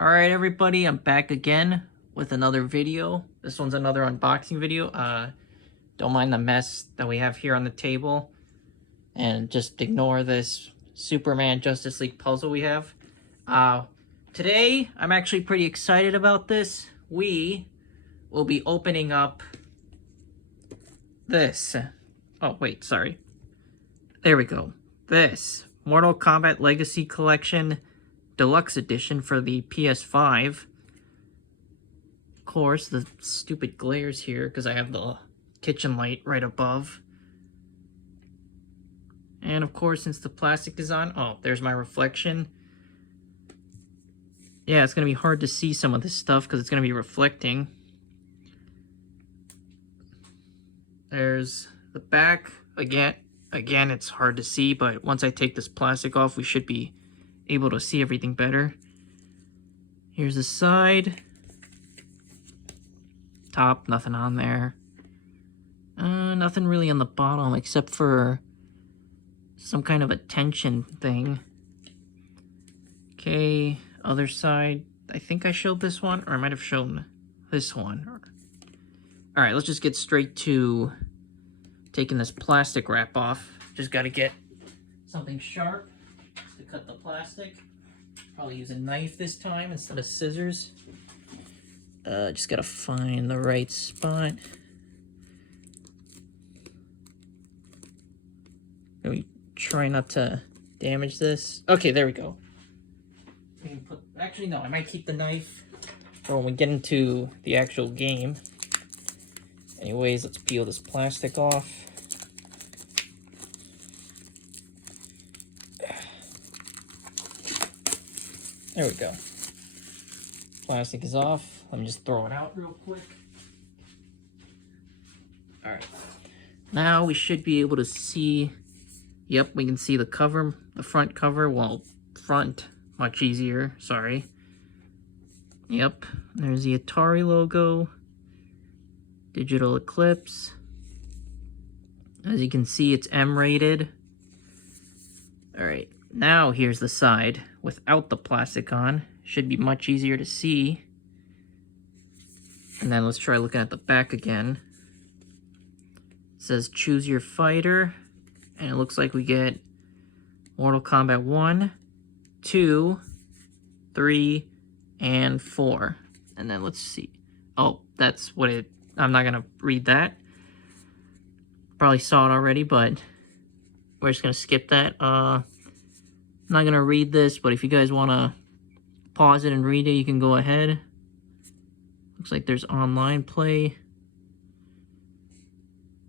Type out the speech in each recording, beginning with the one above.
Alright everybody, I'm back again with another video. This one's another unboxing video. Don't mind the mess that we have here on the table. And just ignore this Superman Justice League puzzle we have. Today, I'm actually pretty excited about this. We will be opening up this. Oh, wait, sorry. There we go. This Mortal Kombat Legacy Kollection Deluxe Edition for the PS5. Of course, the stupid glares here because I have the kitchen light right above. And of course, since the plastic is on, oh, there's my reflection. Yeah, it's going to be hard to see some of this stuff because it's going to be reflecting. There's the back. Again, it's hard to see, but once I take this plastic off, we should be able to see everything better. Here's the side. Top, nothing on there. Nothing really on the bottom except for some kind of a tension thing. Okay, other side. I think I showed this one, or I might have shown this one. Alright, let's just get straight to taking this plastic wrap off. Just gotta get something sharp to cut the plastic. Probably use a knife this time instead of scissors. Just gotta find the right spot. Let me try not to damage this. Okay, there we go. Actually, no, I might keep the knife for when we get into the actual game. Anyways, let's peel this plastic off. There we go. Plastic is off. Let me just throw it out real quick. Alright. Now we should be able to see... Yep, we can see the cover, the front cover. Well, front, much easier, sorry. Yep, there's the Atari logo. Digital Eclipse. As you can see, it's M-rated. Alright, now here's the side without the plastic on. Should be much easier to see. And then let's try looking at the back again. It says choose your fighter. And it looks like we get Mortal Kombat 1, 2, 3, and 4. And then let's see. Oh, that's what it... I'm not going to read that. Probably saw it already, but we're just going to skip that. I'm not going to read this, but if you guys want to pause it and read it, you can go ahead. Looks like there's online play.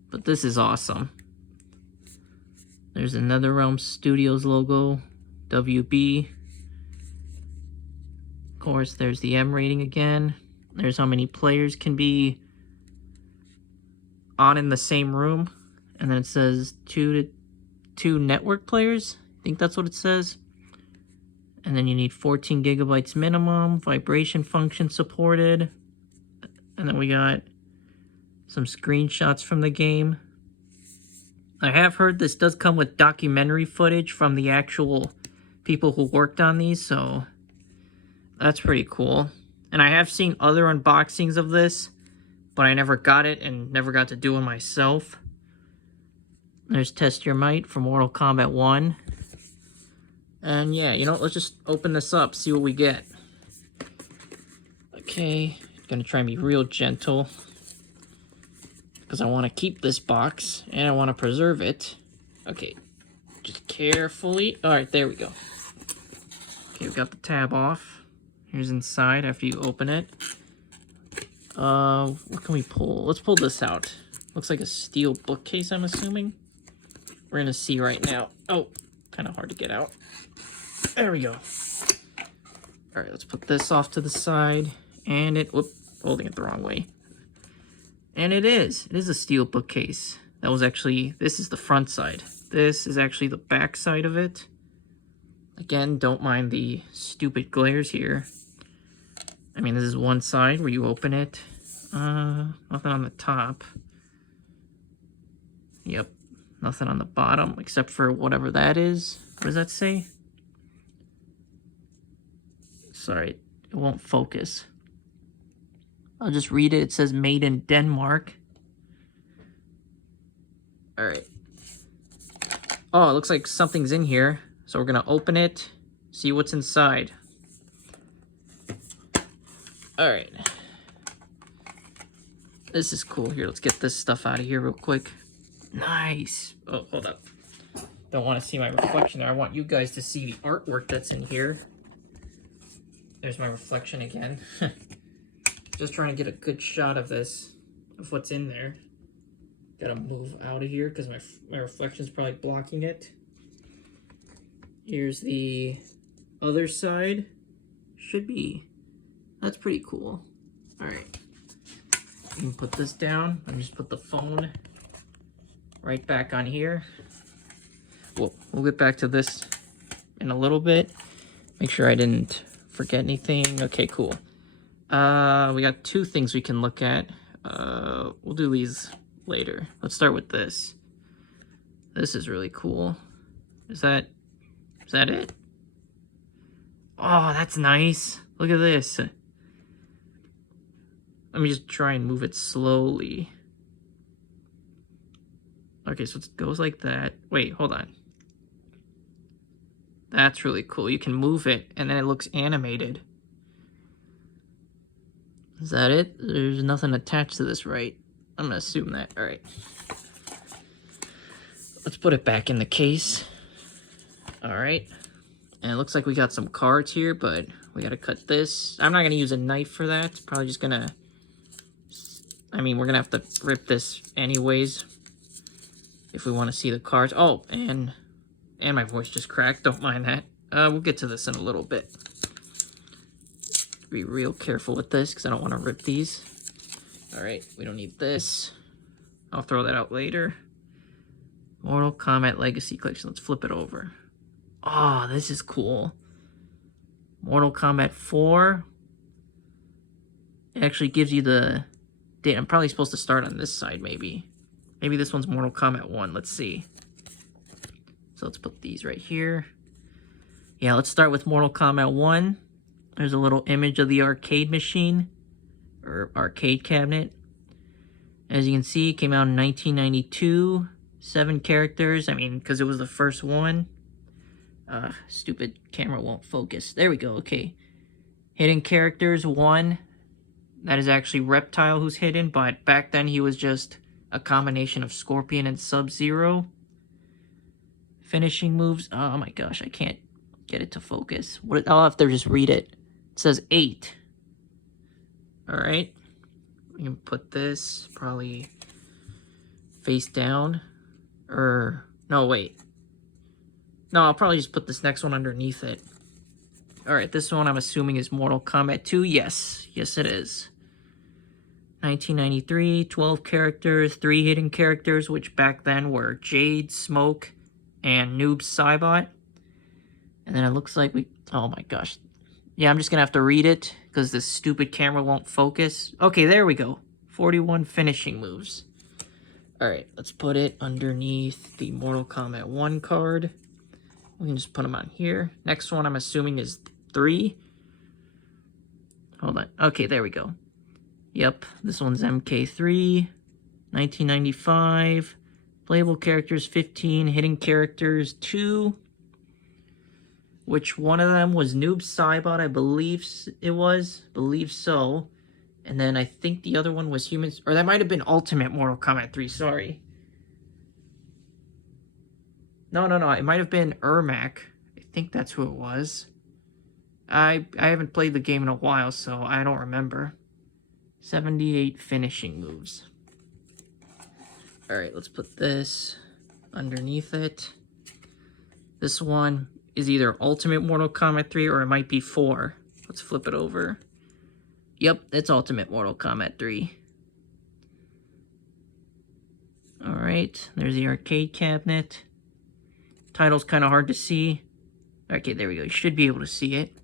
But this is awesome. There's the NetherRealm Studios logo, WB. Of course, there's the M rating again. There's how many players can be on in the same room. And then it says two network players. I think that's what it says. And then you need 14 gigabytes minimum, vibration function supported. And then we got some screenshots from the game. I have heard this does come with documentary footage from the actual people who worked on these, so that's pretty cool. And I have seen other unboxings of this, but I never got it and never got to do it myself. There's Test Your Might from Mortal Kombat 1. And yeah, you know, let's just open this up, see what we get. Okay, gonna try and be real gentle, because I want to keep this box, and I want to preserve it. Okay, just carefully. Alright, there we go. Okay, we got the tab off. Here's inside after you open it. What can we pull? Let's pull this out. Looks like a steel bookcase, I'm assuming. We're gonna see right now. Oh, kind of hard to get out. There we go. Alright, let's put this off to the side. And it... Whoop, holding it the wrong way. And it is a steel bookcase. That was actually, this is the front side. This is actually the back side of it. Again, don't mind the stupid glares here. I mean, this is one side where you open it. Nothing on the top. Yep, nothing on the bottom except for whatever that is. What does that say? Sorry, It won't focus. I'll just read it. It says made in Denmark. Alright. Oh, it looks like something's in here. So we're going to open it, see what's inside. Alright. This is cool. Here, let's get this stuff out of here real quick. Nice. Oh, hold up. Don't want to see my reflection there. I want you guys to see the artwork that's in here. There's my reflection again. Just trying to get a good shot of this, of what's in there. Gotta move out of here because my reflection's probably blocking it. Here's the other side. Should be. That's pretty cool. Alright. You can put this down and just put the phone right back on here. We'll get back to this in a little bit. Make sure I didn't forget anything. Okay, cool. We got two things we can look at. We'll do these later. Let's start with this. This is really cool. Is that it? Oh, that's nice. Look at this. Let me just try and move it slowly. Okay, so it goes like that. Wait, hold on. That's really cool. You can move it, and then it looks animated. Is that it? There's nothing attached to this, right? I'm gonna assume that. All right. Let's put it back in the case. All right. And it looks like we got some cards here, but we gotta cut this. I'm not gonna use a knife for that. It's probably just gonna... I mean, we're gonna have to rip this anyways if we want to see the cards. Oh, and my voice just cracked. Don't mind that. We'll get to this in a little bit. Be real careful with this because I don't want to rip these. All right, we don't need this. I'll throw that out later. Mortal Kombat Legacy Kollection. Let's flip it over. Oh, this is cool. Mortal Kombat 4. It actually gives you the date. I'm probably supposed to start on this side, maybe. Maybe this one's Mortal Kombat 1. Let's see. So let's put these right here. Yeah, let's start with Mortal Kombat 1. There's a little image of the arcade machine, or arcade cabinet. As you can see, it came out in 1992. 7 characters. I mean, because it was the first one. Stupid camera won't focus. There we go, okay. Hidden characters, 1. That is actually Reptile who's hidden, but back then he was just a combination of Scorpion and Sub-Zero. Finishing moves. Oh my gosh, I can't get it to focus. I'll have to just read it. It says 8. Alright. We can put this probably face down. Or, no, wait. No, I'll probably just put this next one underneath it. Alright, this one I'm assuming is Mortal Kombat 2. Yes. Yes, it is. 1993, 12 characters, 3 hidden characters, which back then were Jade, Smoke, and Noob Saibot. And then it looks like we... Oh my gosh. Yeah, I'm just going to have to read it because this stupid camera won't focus. Okay, there we go. 41 finishing moves. Alright, let's put it underneath the Mortal Kombat 1 card. We can just put them on here. Next one I'm assuming is 3. Hold on. Okay, there we go. Yep, this one's MK3. 1995. Playable characters 15. Hidden characters 2. Which one of them was Noob Saibot? I believe it was. Believe so. And then I think the other one was Humans. Or that might have been Ultimate Mortal Kombat 3. Sorry. No. It might have been Ermac. I think that's who it was. I haven't played the game in a while, so I don't remember. 78 finishing moves. Alright, let's put this underneath it. This one is either Ultimate Mortal Kombat 3 or it might be 4. Let's flip it over. Yep, it's Ultimate Mortal Kombat 3. Alright, there's the arcade cabinet. Title's kind of hard to see. Okay, there we go. You should be able to see it.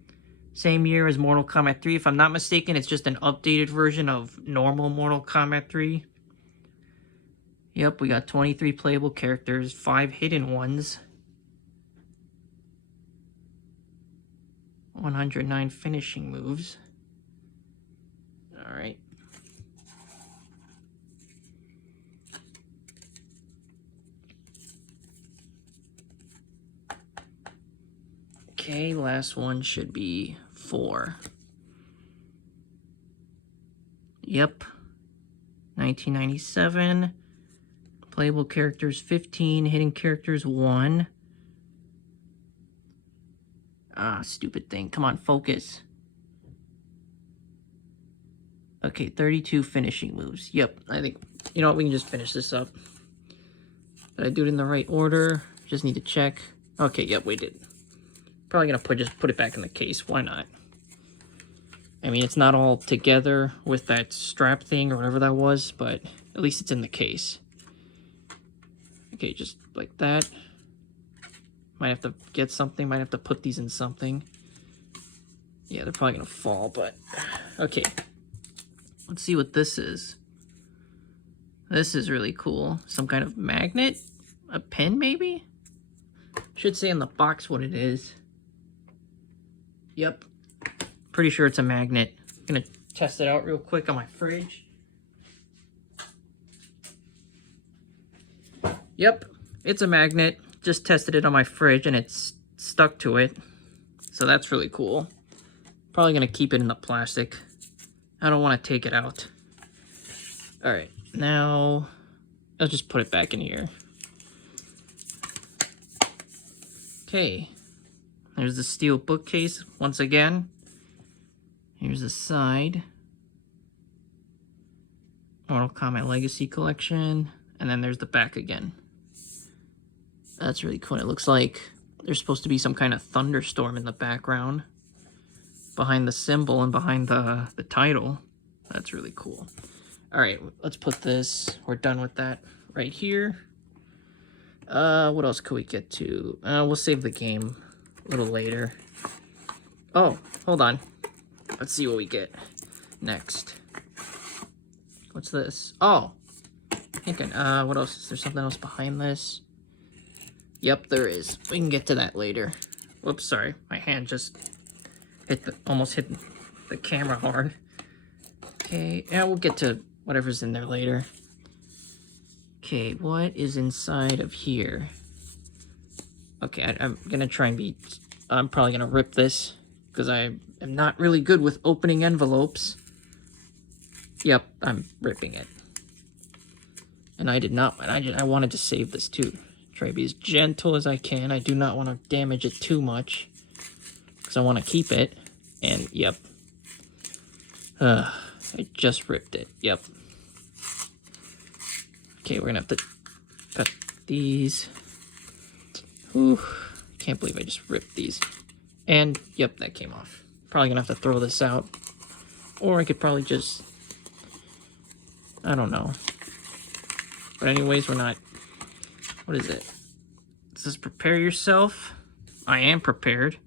Same year as Mortal Kombat 3. If I'm not mistaken, it's just an updated version of normal Mortal Kombat 3. Yep, we got 23 playable characters, 5 hidden ones. 109 finishing moves. All right. Okay, last one should be 4. Yep. 1997. Playable characters 15, hidden characters 1. Ah, stupid thing. Come on, focus. Okay, 32 finishing moves. Yep, I think, you know what, we can just finish this up. Did I do it in the right order? Just need to check. Okay, yep, we did. Probably gonna just put it back in the case. Why not? I mean, it's not all together with that strap thing or whatever that was, but at least it's in the case. Okay, just like that. Might have to get something, might have to put these in something. Yeah, they're probably gonna fall, but okay. Let's see what this is. This is really cool. Some kind of magnet? A pen, maybe? Should say in the box what it is. Yep. Pretty sure it's a magnet. I'm gonna test it out real quick on my fridge. Yep, it's a magnet. Just tested it on my fridge and it's stuck to it. So that's really cool. Probably gonna keep it in the plastic. I don't want to take it out. All right, now I'll just put it back in here. Okay, there's the steel bookcase once again. Here's the side. Mortal Kombat Legacy Kollection. And then there's the back again. That's really cool. It looks like there's supposed to be some kind of thunderstorm in the background behind the symbol and behind the title. That's really cool. All right, let's put this. We're done with that right here. What else could we get to? We'll save the game a little later. Oh, hold on. Let's see what we get next. What's this? Oh, thinking. What else? Is there something else behind this? Yep, there is. We can get to that later. Whoops, sorry. My hand just almost hit the camera hard. Okay, yeah, we'll get to whatever's in there later. Okay, what is inside of here? Okay, I'm gonna try and I'm probably gonna rip this because I am not really good with opening envelopes. Yep, I'm ripping it. And I did not, I wanted to save this too. Try to be as gentle as I can. I do not want to damage it too much because I want to keep it. And yep, I just ripped it. Yep. Okay, we're gonna have to cut these. Whew, can't believe I just ripped these. And yep, that came off. Probably gonna have to throw this out, or I could probably just, I don't know. But anyways, we're not. What is it? It says prepare yourself. I am prepared.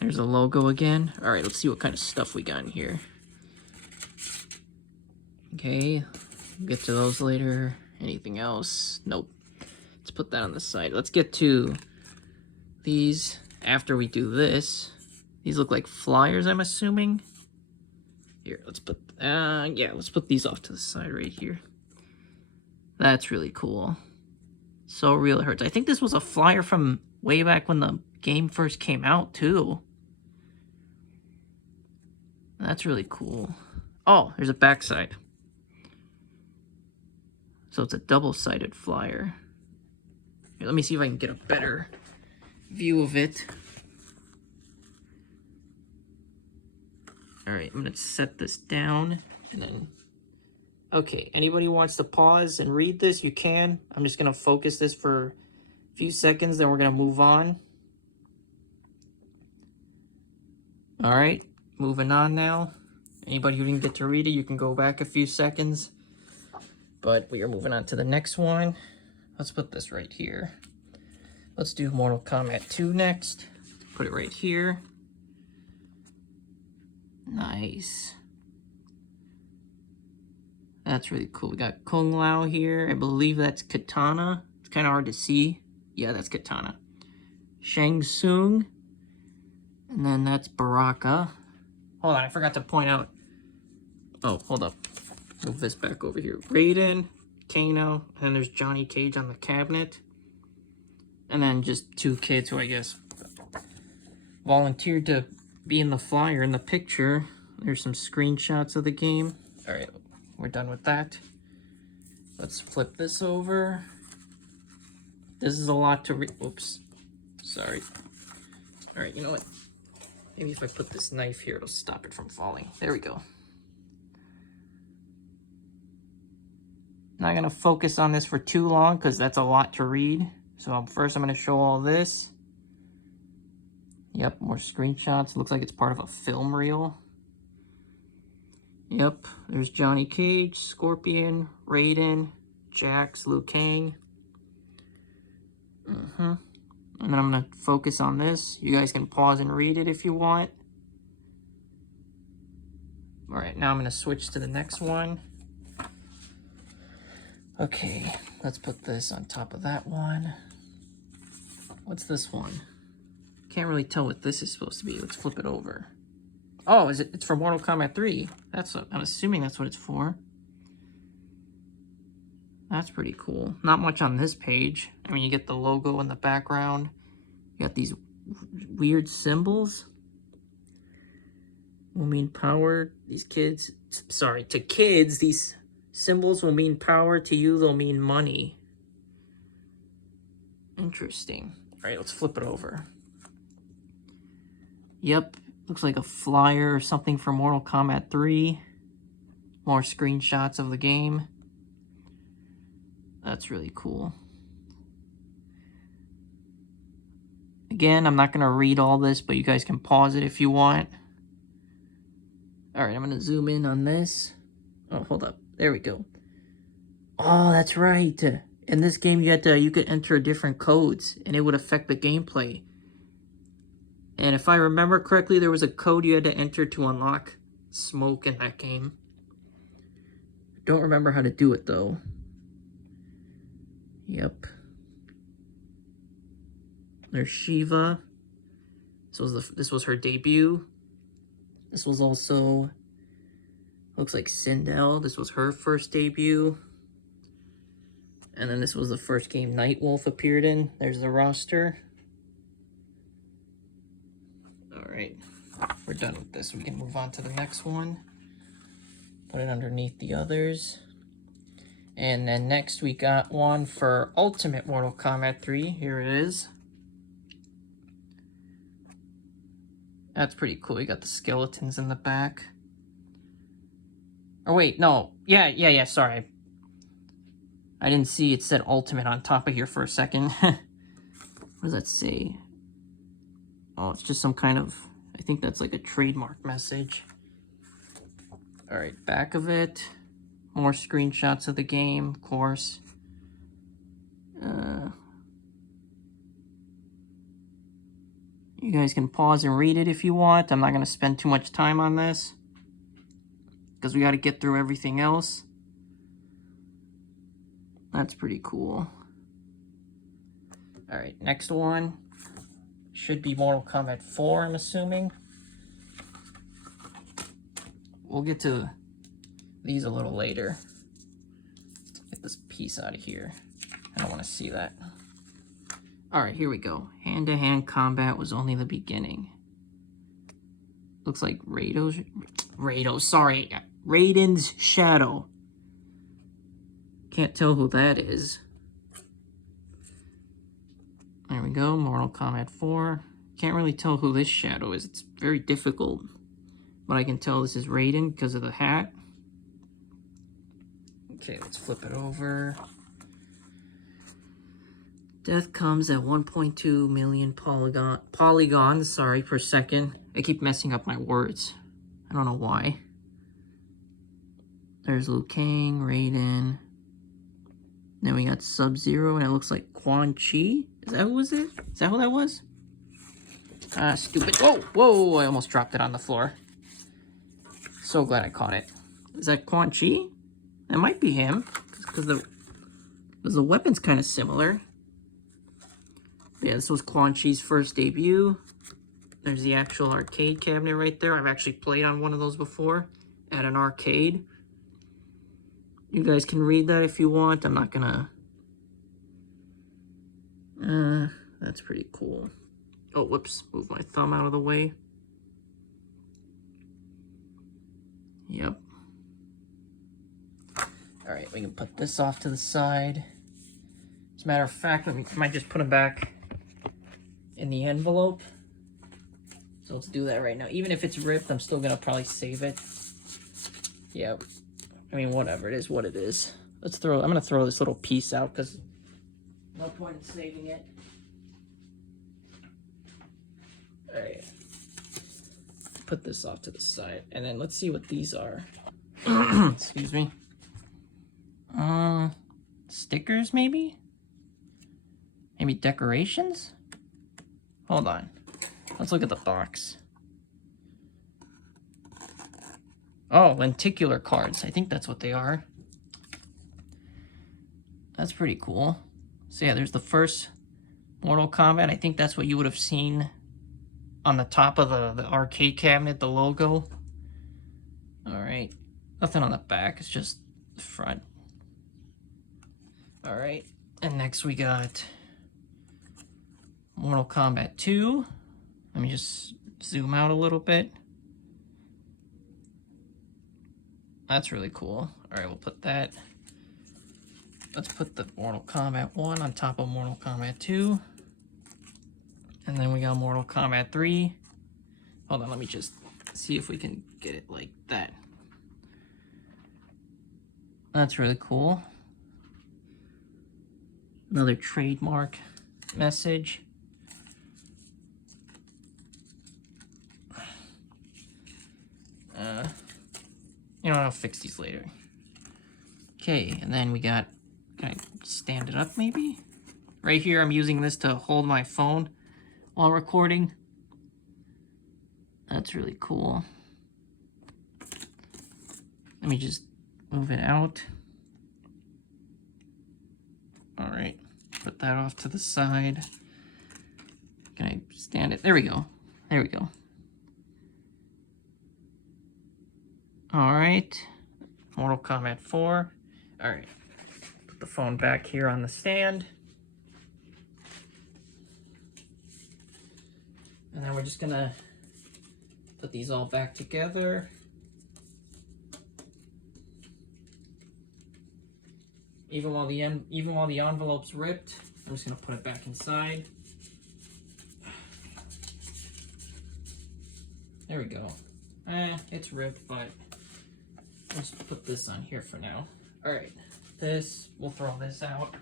There's a logo again. All right, let's see what kind of stuff we got in here. Okay, we'll get to those later. Anything else? Nope. Let's put that on the side. Let's get to these after we do this. These look like flyers, I'm assuming. Here, let's put, yeah, let's put these off to the side right here. That's really cool. So real it hurts. I think this was a flyer from way back when the game first came out, too. That's really cool. Oh, there's a backside. So it's a double-sided flyer. Here, let me see if I can get a better view of it. All right, I'm gonna set this down and then, okay, anybody who wants to pause and read this, you can. I'm just gonna focus this for a few seconds, then we're gonna move on. All right, moving on now. Anybody who didn't get to read it, you can go back a few seconds. But we are moving on to the next one. Let's put this right here. Let's do Mortal Kombat 2 next. Put it right here. Nice. That's really cool. We got Kung Lao here. I believe that's Katana. It's kind of hard to see. Yeah, that's Katana. Shang Tsung. And then that's Baraka. Hold on, I forgot to point out. Oh, hold up. Move this back over here. Raiden, Kano, and then there's Johnny Cage on the cabinet. And then just 2 kids who I guess volunteered to be in the flyer in the picture. There's some screenshots of the game. All right, we're done with that. Let's flip this over. This is a lot to read. Oops, sorry. All right, you know what? Maybe if I put this knife here, it'll stop it from falling. There we go. Not gonna focus on this for too long because that's a lot to read. So first I'm gonna show all this. Yep, more screenshots. Looks like it's part of a film reel. Yep, there's Johnny Cage, Scorpion, Raiden, Jax, Liu Kang. And then I'm gonna focus on this. You guys can pause and read it if you want. All right, now I'm gonna switch to the next one. Okay, let's put this on top of that one. What's this one? Can't really tell what this is supposed to be. Let's flip it over. Oh, it's for Mortal Kombat 3. I'm assuming that's what it's for. That's pretty cool. Not much on this page. I mean, you get the logo in the background. You got these weird symbols. Will mean power. These kids, sorry, to kids, these symbols will mean power. To you, they'll mean money. Interesting. All right, let's flip it over. Yep, looks like a flyer or something for Mortal Kombat 3. More screenshots of the game. That's really cool. Again, I'm not going to read all this, but you guys can pause it if you want. All right, I'm going to zoom in on this. Oh, hold up. There we go. Oh, that's right. In this game, you could enter different codes, and it would affect the gameplay. And if I remember correctly, there was a code you had to enter to unlock smoke in that game. Don't remember how to do it, though. Yep. There's Shiva. This was her debut. This was also, looks like Sindel. This was her first debut. And then this was the first game Nightwolf appeared in. There's the roster. All right, we're done with this. We can move on to the next one. Put it underneath the others. And then next we got one for Ultimate Mortal Kombat 3. Here it is. That's pretty cool. You got the skeletons in the back. Oh wait, no. Yeah, sorry. I didn't see it said Ultimate on top of here for a second. What does that say? Oh, it's just some kind of, I think that's like a trademark message. All right, back of it. More screenshots of the game, of course. You guys can pause and read it if you want. I'm not going to spend too much time on this because we got to get through everything else. That's pretty cool. All right, next one should be Mortal Kombat 4, I'm assuming. We'll get to these a little later. Get this piece out of here. I don't want to see that. All right, here we go. Hand-to-hand combat was only the beginning. Looks like Raiden's shadow. Can't tell who that is. There we go, Mortal Kombat 4. Can't really tell who this shadow is. It's very difficult. But I can tell this is Raiden because of the hat. Okay, let's flip it over. Death comes at 1.2 million polygons, per second. I keep messing up my words. I don't know why. There's Liu Kang, Raiden. Then we got Sub-Zero, and it looks like Quan Chi. Is that who was it? Is that who that was? Stupid. Whoa, I almost dropped it on the floor. So glad I caught it. Is that Quan Chi? That might be him, because the weapon's kind of similar. Yeah, this was Quan Chi's first debut. There's the actual arcade cabinet right there. I've actually played on one of those before at an arcade. You guys can read that if you want. I'm not gonna... that's pretty cool. Oh, whoops. Move my thumb out of the way. Yep. Alright, we can put this off to the side. As a matter of fact, I might just put them back in the envelope. So let's do that right now. Even if it's ripped, I'm still gonna probably save it. Yeah. I mean, whatever. It is what it is. I'm gonna throw this little piece out because no point in saving it. Alright. Put this off to the side. And then let's see what these are. Excuse me. Stickers maybe? Maybe decorations? Hold on. Let's look at the box. Oh, lenticular cards. I think that's what they are. That's pretty cool. So yeah, there's the first Mortal Kombat. I think that's what you would have seen on the top of the arcade cabinet, the logo. Alright. Nothing on the back, it's just the front. Alright. And next we got Mortal Kombat 2. Let me just zoom out a little bit. That's really cool. Alright, we'll put that. Let's put the Mortal Kombat 1 on top of Mortal Kombat 2. And then we got Mortal Kombat 3. Hold on, let me just see if we can get it like that. That's really cool. Another trademark message. You know, I'll fix these later. Okay, and then we got, can I stand it up maybe? Right here, I'm using this to hold my phone while recording. That's really cool. Let me just move it out. All right, put that off to the side. Can I stand it? There we go. There we go. All right, Mortal Kombat 4. All right, put the phone back here on the stand. And then we're just gonna put these all back together. Even while the envelope's ripped, I'm just gonna put it back inside. There we go. It's ripped, but let's put this on here for now. All right, we'll throw this out.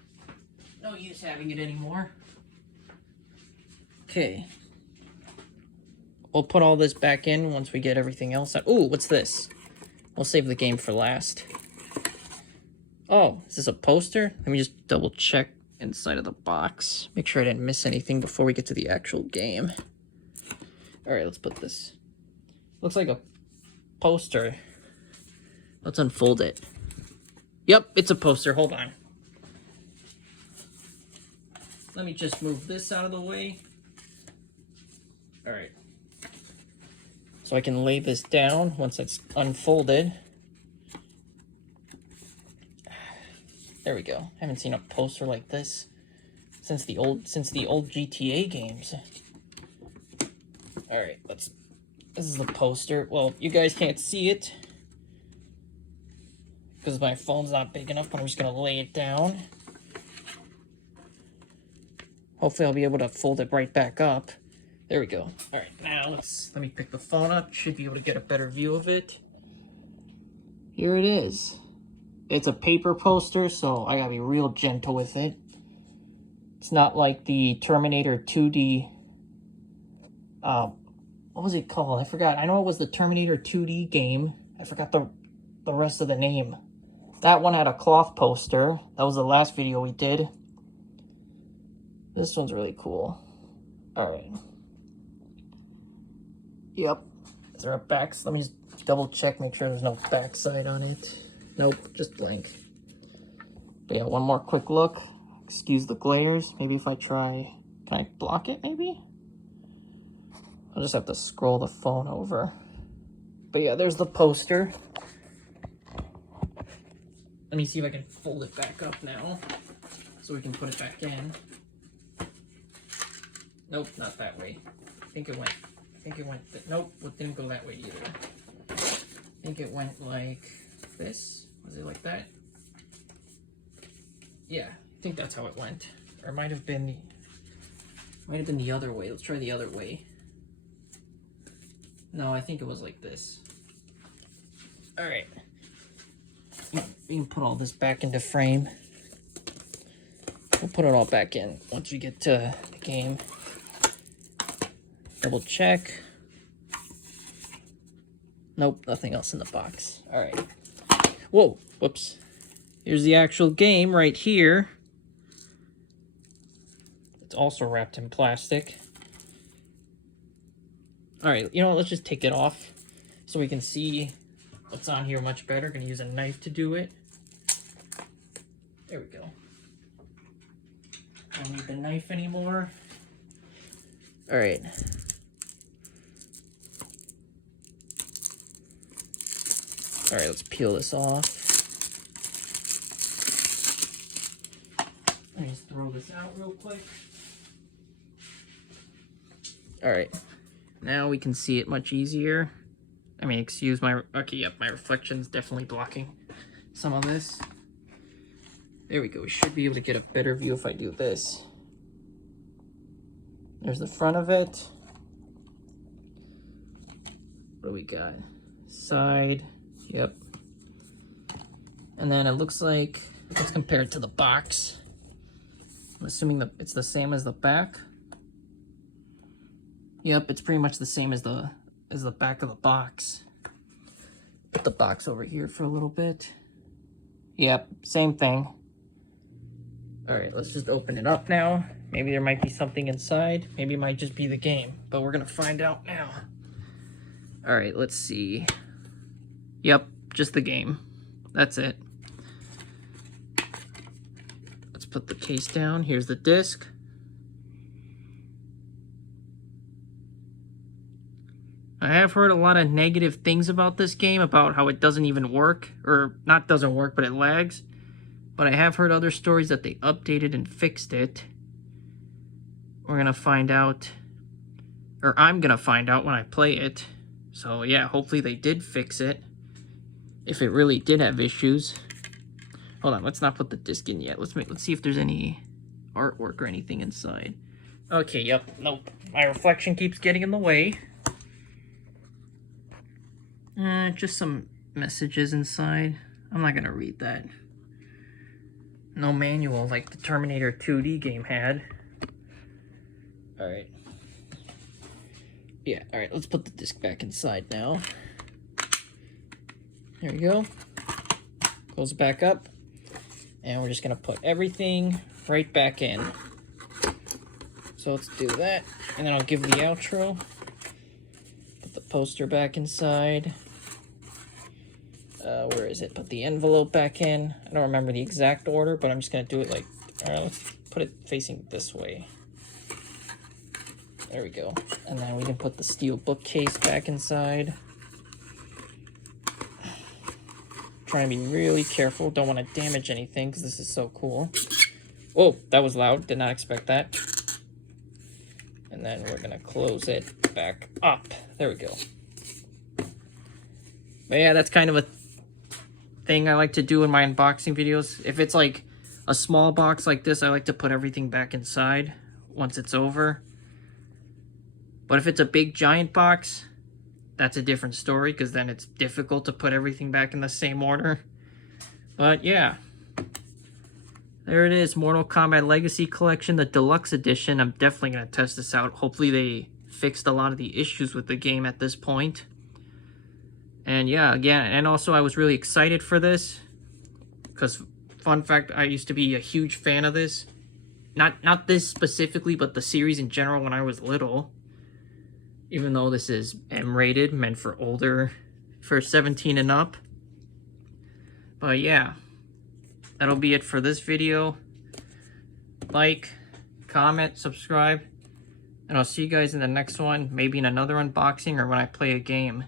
No use having it anymore. Okay. We'll put all this back in once we get everything else out. Ooh, what's this? We'll save the game for last. Oh, is this a poster? Let me just double check inside of the box. Make sure I didn't miss anything before we get to the actual game. All right, let's put this. Looks like a poster. Let's unfold it. Yep, it's a poster. Hold on. Let me just move this out of the way. All right. So I can lay this down once it's unfolded. There we go. Haven't seen a poster like this since the old GTA games. All right, this is the poster. Well, you guys can't see it because my phone's not big enough, but I'm just gonna lay it down. Hopefully I'll be able to fold it right back up. There we go. All right, now let me pick the phone up. Should be able to get a better view of it. Here it is. It's a paper poster, so I gotta be real gentle with it. It's not like the Terminator 2D, what was it called? I forgot. I know it was the Terminator 2D game. I forgot the rest of the name. That one had a cloth poster. That was the last video we did. This one's really cool. All right. Yep. Is there a back? Let me just double check, make sure there's no backside on it. Nope, just blank. But yeah, one more quick look. Excuse the glares. Maybe if I try, can I block it maybe? I'll just have to scroll the phone over. But yeah, there's the poster. Let me see if I can fold it back up now so we can put it back in. Nope, not that way. I think it went, nope, it didn't go that way either. I think it went like this. Was it like that? Yeah, I think that's how it went. Or it might have been the other way. Let's try the other way. No, I think it was like this. All right. We can put all this back into frame. We'll put it all back in once we get to the game. Double check. Nope, nothing else in the box. All right. Whoa, whoops. Here's the actual game right here. It's also wrapped in plastic. All right, you know what, let's just take it off so we can see what's on here much better. Gonna use a knife to do it. There we go. Don't need the knife anymore. All right. All right, let's peel this off. Let me just throw this out real quick. All right, now we can see it much easier. I mean, excuse my, okay, yep, my reflection's definitely blocking some of this. There we go, we should be able to get a better view if I do this. There's the front of it. What do we got? Side, yep. And then it looks like, let's compare it to the box. I'm assuming that it's the same as the back. Yep, it's pretty much the same as the back of the box. Put the box over here for a little bit. Yep, same thing. All right, let's just open it up now. Maybe there might be something inside. Maybe it might just be the game, but we're gonna find out now. All right, let's see. Yep, just the game. That's it. Let's put the case down. Here's the disc. I have heard a lot of negative things about this game, about how it doesn't even work, or not doesn't work, but it lags. But I have heard other stories that they updated and fixed it. We're gonna find out, or I'm gonna find out when I play it. So yeah, hopefully they did fix it, if it really did have issues. Hold on, let's not put the disc in yet. Let's see if there's any artwork or anything inside. Okay, yep, nope. My reflection keeps getting in the way. Just some messages inside. I'm not gonna read that. No manual like the Terminator 2D game had. Alright. Yeah, alright, let's put the disc back inside now. There we go. Close it back up. And we're just gonna put everything right back in. So let's do that. And then I'll give the outro. Put the poster back inside. Where is it? Put the envelope back in. I don't remember the exact order, but I'm just gonna do it like, all right, let's put it facing this way. There we go. And then we can put the steel bookcase back inside. Trying to be really careful. Don't want to damage anything because this is so cool. Oh, that was loud. Did not expect that. And then we're gonna close it back up. There we go. But yeah, that's kind of a thing I like to do in my unboxing videos. If it's like a small box like this, I like to put everything back inside once it's over. But if it's a big giant box, that's a different story, because then it's difficult to put everything back in the same order. But yeah, there it is, Mortal Kombat Legacy Collection, the deluxe edition. I'm definitely going to test this out. Hopefully they fixed a lot of the issues with the game at this point. And yeah, again, and also I was really excited for this, because fun fact, I used to be a huge fan of this. Not this specifically, but the series in general when I was little. Even though this is M-rated, meant for older, for 17 and up. But yeah, that'll be it for this video. Like, comment, subscribe, and I'll see you guys in the next one, maybe in another unboxing or when I play a game.